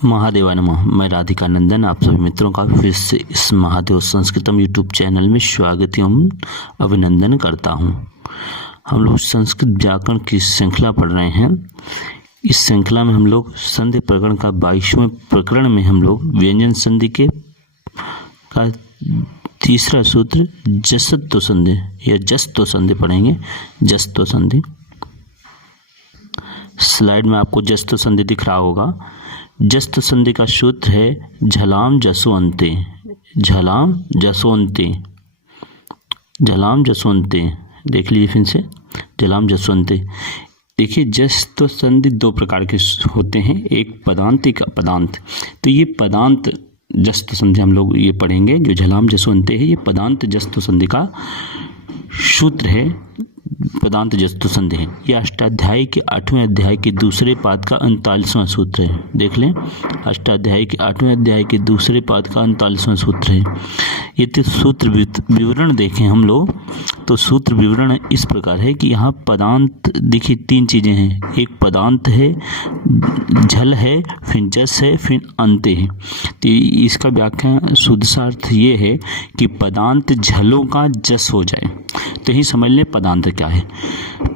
महादेवाय नमः। मैं राधिका नंदन आप सभी मित्रों का फिर से इस महादेव संस्कृतम यूट्यूब चैनल में स्वागत एवं अभिनंदन करता हूं। हम लोग संस्कृत व्याकरण की श्रृंखला पढ़ रहे हैं। इस श्रृंखला में हम लोग संधि प्रकरण का 22वें प्रकरण में हम लोग व्यंजन संधि के का तीसरा सूत्र जसत्व संधि या जस्तव संधि पढ़ेंगे। जस्तव संधि स्लाइड में आपको जस्तव संधि दिख रहा होगा। जस्त संधि का सूत्र है झलाम जसोअंते। झलाम जसोअंते, झलाम जसोअंते। देख लीजिए फिर से झलाम जसोअंते। देखिए जस्त संधि दो प्रकार के होते हैं, एक पदांत एक अपदांत। तो ये पदांत जस्त संधि हम लोग ये पढ़ेंगे जो झलाम जसोअंते है। ये पदांत जस्त संधि का सूत्र है। पदांत जस्तु संधि है। यह अष्टाध्यायी के 8वें अध्याय के दूसरे पाद का 39वां सूत्र है। देख लें, अष्टाध्यायी के 8वें अध्याय के दूसरे पाद का 39वां सूत्र है। ये तो सूत्र विवरण देखें हम लोग तो सूत्र विवरण इस प्रकार है कि यहाँ पदांत देखिए तीन चीजें हैं। एक पदांत है, झल है, फिर जस है, फिर अंत है। तो इसका व्याख्या शुद्धार्थ ये है कि पदांत झलों का जस हो जाए तो ही समझ लें पदांत क्या है।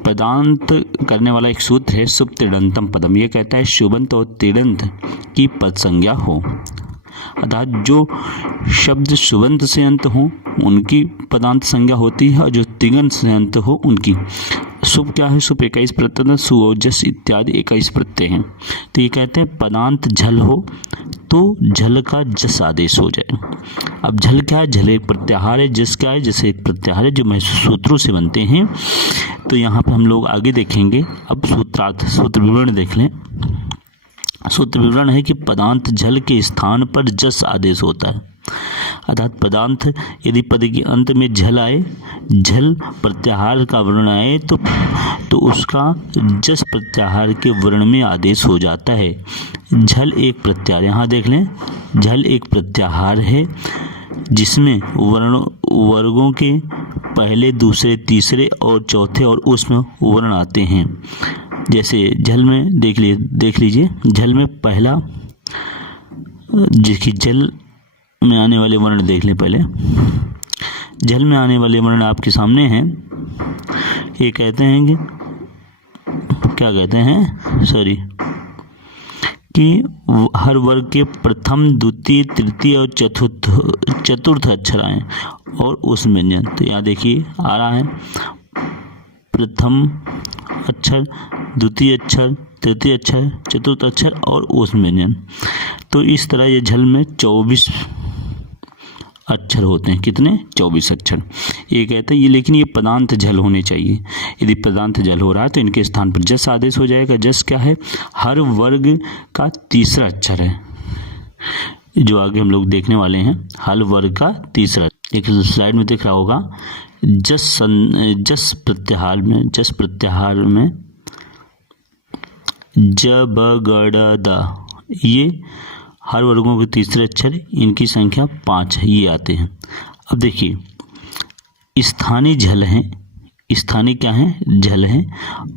पदांत करने वाला एक सूत्र है शुभ तिड़ंतम पदम। ये कहता है शुभंत और तिड़ंत की पद संज्ञा हो, अर्थात जो शब्द शुभंत से अंत हो उनकी पदांत संज्ञा होती है और जो तिगंत से अंत हो उनकी। शुभ क्या है? शुभ 21 प्रत्यय, सु और जस इत्यादि 21 प्रत्यय हैं। तो ये कहते हैं पदांत झल हो तो झल का जस आदेश हो जाए। अब झल क्या है? झल एक प्रत्याहार है। जस क्या है? जैसे एक प्रत्याहार है जो महसूस सूत्रों से बनते हैं। तो यहाँ पर हम लोग आगे देखेंगे। अब सूत्रार्थ सूत्र विवरण देख लें। सूत्र विवरण है कि पदांत झल के स्थान पर जस आदेश होता है, अर्थात पदांत यदि पद के अंत में झल आए, झल प्रत्याहार का वर्ण आए तो उसका जस प्रत्याहार के वर्ण में आदेश हो जाता है। झल एक प्रत्याहार, यहाँ देख लें, झल एक प्रत्याहार है जिसमें वर्गों के पहले, दूसरे, तीसरे और चौथे और उसमें वर्ण आते हैं। जैसे झल में देख लीजिए झल में पहला, जिसकी जल में आने वाले वर्ण देख लें। पहले झल में आने वाले वर्ण आपके सामने हैं। ये कहते हैं कि क्या कहते हैं कि हर वर्ग के प्रथम, द्वितीय, तृतीय और चतुर्थ अक्षर आए और उस व्यंजन। तो यहाँ देखिए आ रहा है प्रथम अक्षर, द्वितीय अक्षर, तृतीय अक्षर, चतुर्थ अक्षर और उस व्यंजन। तो इस तरह ये झल में 24 अक्षर होते हैं। कितने? 24 अक्षर। ये कहते हैं ये, लेकिन ये पदांत झल होने चाहिए। यदि पदांत झल हो रहा है तो इनके स्थान पर जस आदेश हो जाएगा। जस क्या है? हर वर्ग का तीसरा अक्षर है, जो आगे हम लोग देखने वाले हैं। हर वर्ग का तीसरा, एक स्लाइड में दिख रहा होगा। जस प्रत्याहार में ज ब ग ड द, ये हर वर्गों के तीसरे अक्षर, इनकी संख्या 5 है, ये आते हैं। अब देखिए स्थानीय झल है। स्थानीय क्या है? झल है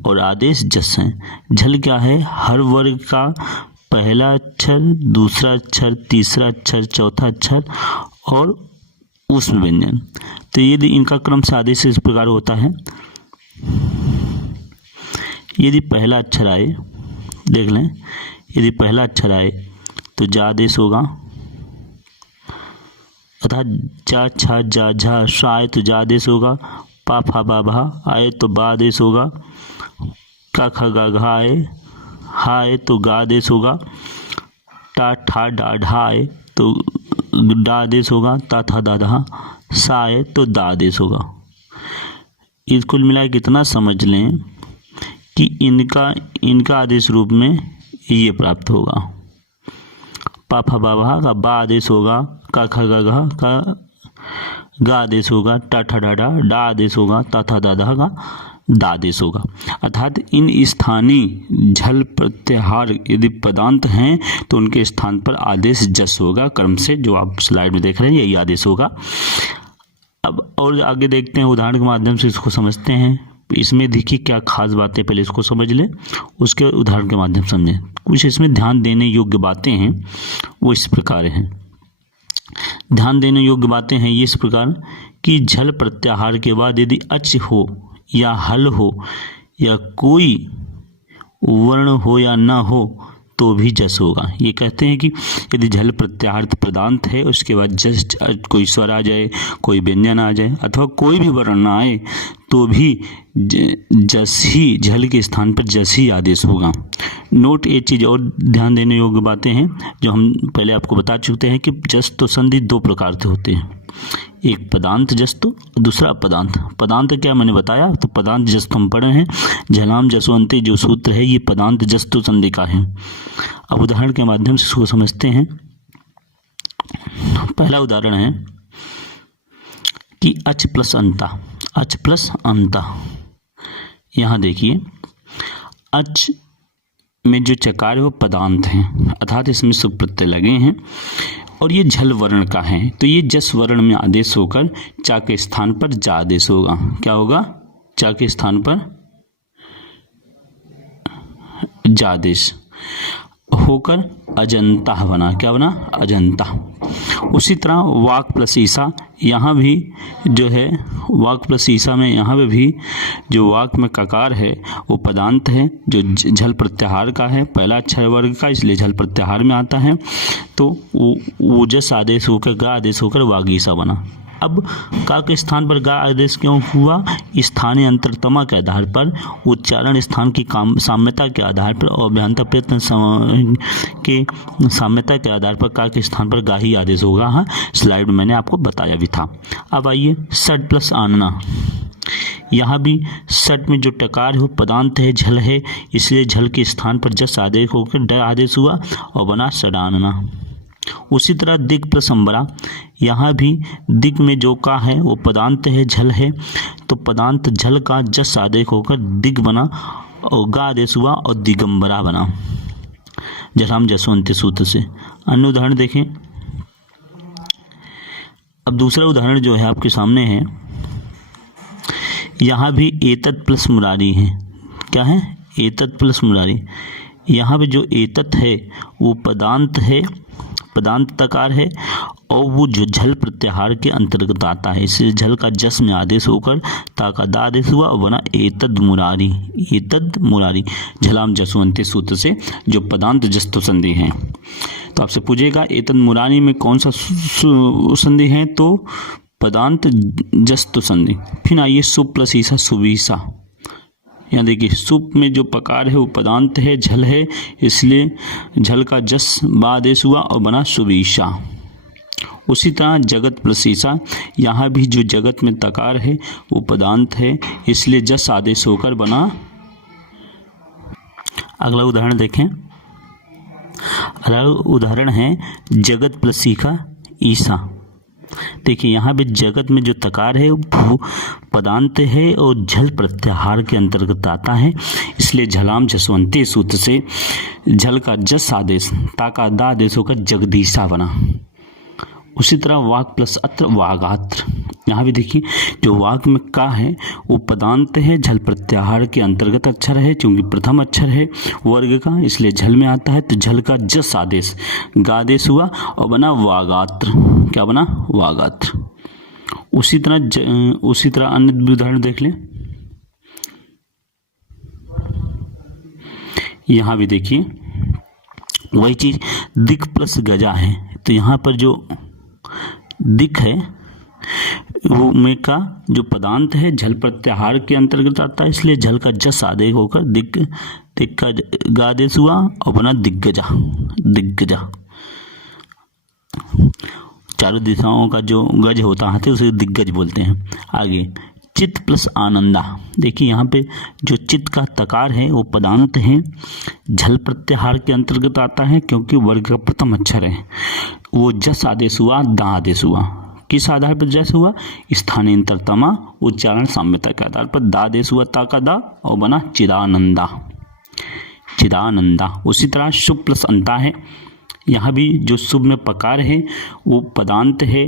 और आदेश जस है। झल क्या है? हर वर्ग का पहला अक्षर, दूसरा अक्षर, तीसरा अक्षर, चौथा अक्षर और उस व्यंजन। तो यदि इनका क्रम से आदेश इस प्रकार होता है। यदि पहला अक्षर आए, देख लें, यदि पहला अक्षर आए तो जा आदेश होगा, अर्थात जा छा जा झा शा आए तो जा आदेश होगा। पा फा बा भा आए तो बा आदेश होगा। का खा गा घा आए, हा आए तो गा आदेश होगा। टा ठा डा ढा आए तो डा आदेश होगा। ता था दा धा सा आए तो दा आदेश होगा। इस कुल मिला कितना समझ लें कि इनका आदेश रूप में ये प्राप्त होगा। पा फा बा भा का बा आदेश होगा। का खा गा घा का गा आदेश होगा। टा ठा डा डा डा आदेश होगा। ता था दा धा का दा आदेश होगा। अर्थात इन स्थानीय झल प्रत्याहार यदि पदांत हैं तो उनके स्थान पर आदेश जस होगा। क्रम से जो आप स्लाइड में देख रहे हैं यही आदेश होगा। अब और आगे देखते हैं, उदाहरण के माध्यम से इसको समझते हैं। इसमें देखिए क्या खास बातें, पहले इसको समझ लें, उसके उदाहरण के माध्यम से समझें। कुछ इसमें ध्यान देने योग्य बातें हैं, वो इस प्रकार हैं। ध्यान देने योग्य बातें हैं ये इस प्रकार कि झल प्रत्याहार के बाद यदि अच हो या हल हो या कोई वर्ण हो या ना हो तो भी जस होगा। ये कहते हैं कि यदि झल प्रत्याहार प्रदांत है, उसके बाद जस्ट कोई स्वर आ जाए, कोई व्यंजन आ जाए अथवा कोई भी वर्ण ना आए तो भी जस ही, झल के स्थान पर जस ही आदेश होगा। नोट एक चीज़ और ध्यान देने योग्य बातें हैं जो हम पहले आपको बता चुके हैं कि जस्त संधि दो प्रकार से होते हैं, एक पदांत जस्तु, दूसरा अपदांत। पदांत क्या मैंने बताया, तो पदांत जस्तु हम पढ़े हैं, झलाम जसवंती जो सूत्र है ये पदांत जस्तु संधि का है। अब उदाहरण के माध्यम से इसको समझते हैं। पहला उदाहरण है कि अच प्लस अंता, अच प्लस अंता। यहाँ देखिए अच में जो चकार है वो पदांत है, अर्थात इसमें सुप प्रत्यय लगे हैं और ये झल वर्ण का है, तो ये जस वर्ण में आदेश होकर चा के स्थान पर जा आदेश होगा। क्या होगा, चा के स्थान पर जा आदेश होकर अजंता बना। क्या बना, अजंता। उसी तरह वाक प्लस ईसा, यहाँ भी जो है वाक प्लस ईसा में यहाँ पे भी जो वाक में ककार है वो पदांत है, जो झल प्रत्याहार का है, पहला अक्षर वर्ग का, इसलिए झल प्रत्याहार में आता है। तो वो जस आदेश होकर गा आदेश होकर वागीसा बना। अब का के स्थान पर गा आदेश क्यों हुआ, स्थानीय अंतरतमा के आधार पर, उच्चारण स्थान की साम्यता के आधार पर और अभ्यंतर प्रयत्न के साम्यता के आधार पर का के स्थान पर गा ही आदेश होगा। हाँ, स्लाइड में मैंने आपको बताया भी था। अब आइए सट प्लस आनना। यहाँ भी सट में जो टकार है वो पदांत है, झल है, इसलिए झल के स्थान पर जस आदेश होकर ड आदेश हुआ और बना सडानना। उसी तरह दिक प्लस अंबरा, यहाँ भी दिक में जो का है वो पदांत है, झल है, तो पदांत झल का जस आदेश होकर दिग बना और गा आदेश हुआ और दिगंबरा बना, झलाम जसवंती सूत्र से। अन्य उदाहरण देखें। अब दूसरा उदाहरण जो है आपके सामने है, यहाँ भी एतत् प्लस मुरारी है। क्या है, एतत् प्लस मुरारी। यहाँ पे जो एतत् है वो पदांत है, पदांत तकार है और वो जो झल प्रत्याहार के अंतर्गत आता है, इसलिए झल का जस में आदेश होकर ता का दा आदेश हुआ और बना एतद मुरारी। एतद मुरारी झलाम जसवंती सूत्र से जो पदांत जस्तु संधि है। तो आपसे पूछेगा एतद मुरारी में कौन सा संधि है, तो पदांत जस्तु संधि। फिर आइए सुप प्लस ईसा, सुबीसा। यहाँ देखिए सुप में जो पकार है वो पदांत है, झल है, इसलिए झल का जस बा आदेश हुआ और बना सुबीशा। उसी तरह जगत प्लस ईसा, यहाँ भी जो जगत में तकार है वो पदांत है, इसलिए जस आदेश होकर बना। अगला उदाहरण देखें। अगला उदाहरण है जगत प्लस सीखा ईसा। देखिए यहाँ पे जगत में जो तकार है वो पदांत है और झल प्रत्याहार के अंतर्गत आता है, इसलिए झलाम जसवंती सूत्र से झल का जस आदेश ता का दा आदेश होकर जगदीशा बना। उसी तरह वाक प्लस अत्र वागात्र। यहाँ भी देखिए जो वाक में का है वो पदांत है, झल प्रत्याहार के अंतर्गत अक्षर है, क्योंकि प्रथम अक्षर है वर्ग का, इसलिए झल में आता है, तो झल का जस आदेश गादेश हुआ और बना वागात्र। क्या बना, वागात्र। उसी तरह अन्य उदाहरण देख लें। यहाँ भी देखिए वही चीज दिक प्लस गजा है, तो यहाँ पर जो दिक है वो में का जो पदांत है झल प्रत्याहार के अंतर्गत आता है, इसलिए झल का जस आदेश होकर दिक का गा आदेश हुआ और बना दिग्गजा। दिग्गजा चारों दिशाओं का जो गज होता है उसे दिग्गज बोलते हैं। आगे चित्त प्लस आनंदा। देखिए यहाँ पे जो चित्त का तकार है वो पदांत है, झल प्रत्याहार के अंतर्गत आता है, क्योंकि वर्ग का प्रथम अक्षर है। वो जस आदेश हुआ, दा आदेश हुआ। किस आधार पर जस हुआ, स्थानांतरतमा उच्चारण साम्यता के आधार पर दा आदेश हुआ, ता का दा और बना चिदानंदा। चिदानंदा। उसी तरह शुभ प्लस अंता है। यहाँ भी जो शुभ में पकार है वो पदांत है,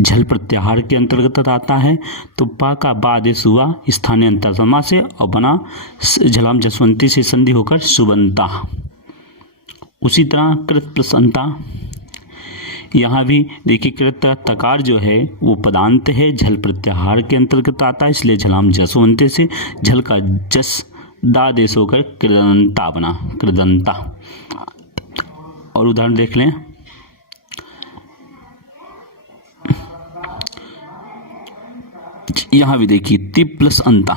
झल प्रत्याहार के अंतर्गत आता है। तो पा का बा आदेश हुआ स्थानीय अंतर समास से और बना झलाम जसवंती से संधि होकर सुबंता। उसी तरह कृत प्लस अंता, यहाँ भी देखिए कृत तकार जो है वो पदांत है, झल प्रत्याहार के अंतर्गत आता है, इसलिए झलाम जसवंते से झल का जस दा देश होकर कृदंता बना, कृदंता। और उदाहरण देख लें, यहाँ भी देखिए तिप प्लस अंता,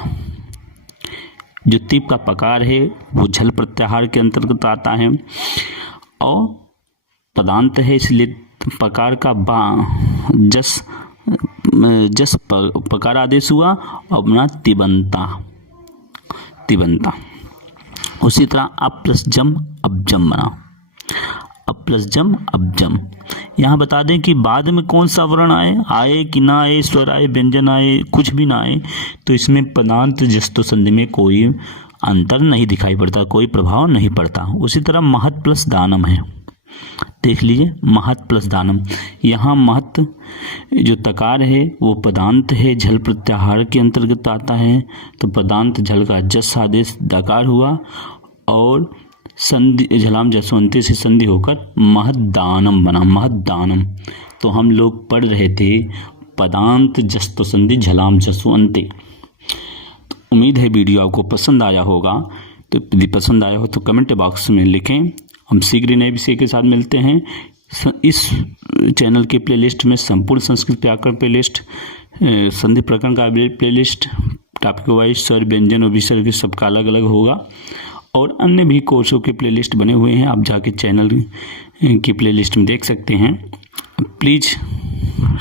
जो तिप का पकार है वो झल प्रत्याहार के अंतर्गत आता है और पदांत है, इसलिए पकार का बा जस पकार आदेश हुआ और बना तिबंता, तिबंता। उसी तरह अप प्लस जम अबजम बना, अप प्लस जम अबजम। यहाँ बता दें कि बाद में कौन सा वर्ण आए कि ना आए, स्वर आए, व्यंजन आए, कुछ भी ना आए, तो इसमें पदांत जस्तो संधि में कोई अंतर नहीं दिखाई पड़ता, कोई प्रभाव नहीं पड़ता। उसी तरह महत प्लस दानम है, देख लीजिए महत प्लस दानम। यहाँ महत जो तकार है वो पदांत है, झल प्रत्याहार के अंतर्गत आता है, तो पदांत झल का जस आदेश दकार हुआ और संधि झलाम जसवंती से संधि होकर महदानम बना, महदानम। तो हम लोग पढ़ रहे थे पदांत जस्तो संधि झलाम जसवंती। उम्मीद है वीडियो आपको पसंद आया होगा, तो यदि पसंद आया हो तो कमेंट बॉक्स में लिखें। हम शीघ्र नए विषय के साथ मिलते हैं। इस चैनल की प्लेलिस्ट में संपूर्ण संस्कृत व्याकरण प्लेलिस्ट, संधि प्रकरण का प्लेलिस्ट, टॉपिक वाइज स्वर व्यंजन और विसर्ग सबका अलग अलग होगा और अन्य भी कोर्सों के प्लेलिस्ट बने हुए हैं, आप जाके चैनल की प्लेलिस्ट में देख सकते हैं। प्लीज़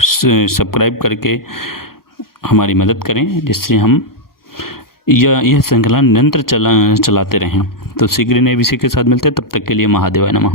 सब्सक्राइब करके हमारी मदद करें, जिससे हम यह श्रृंखला निरंतर चलाते रहें। तो शीघ्र नए विषय के साथ मिलते हैं, तब तक के लिए महादेवाय नमः।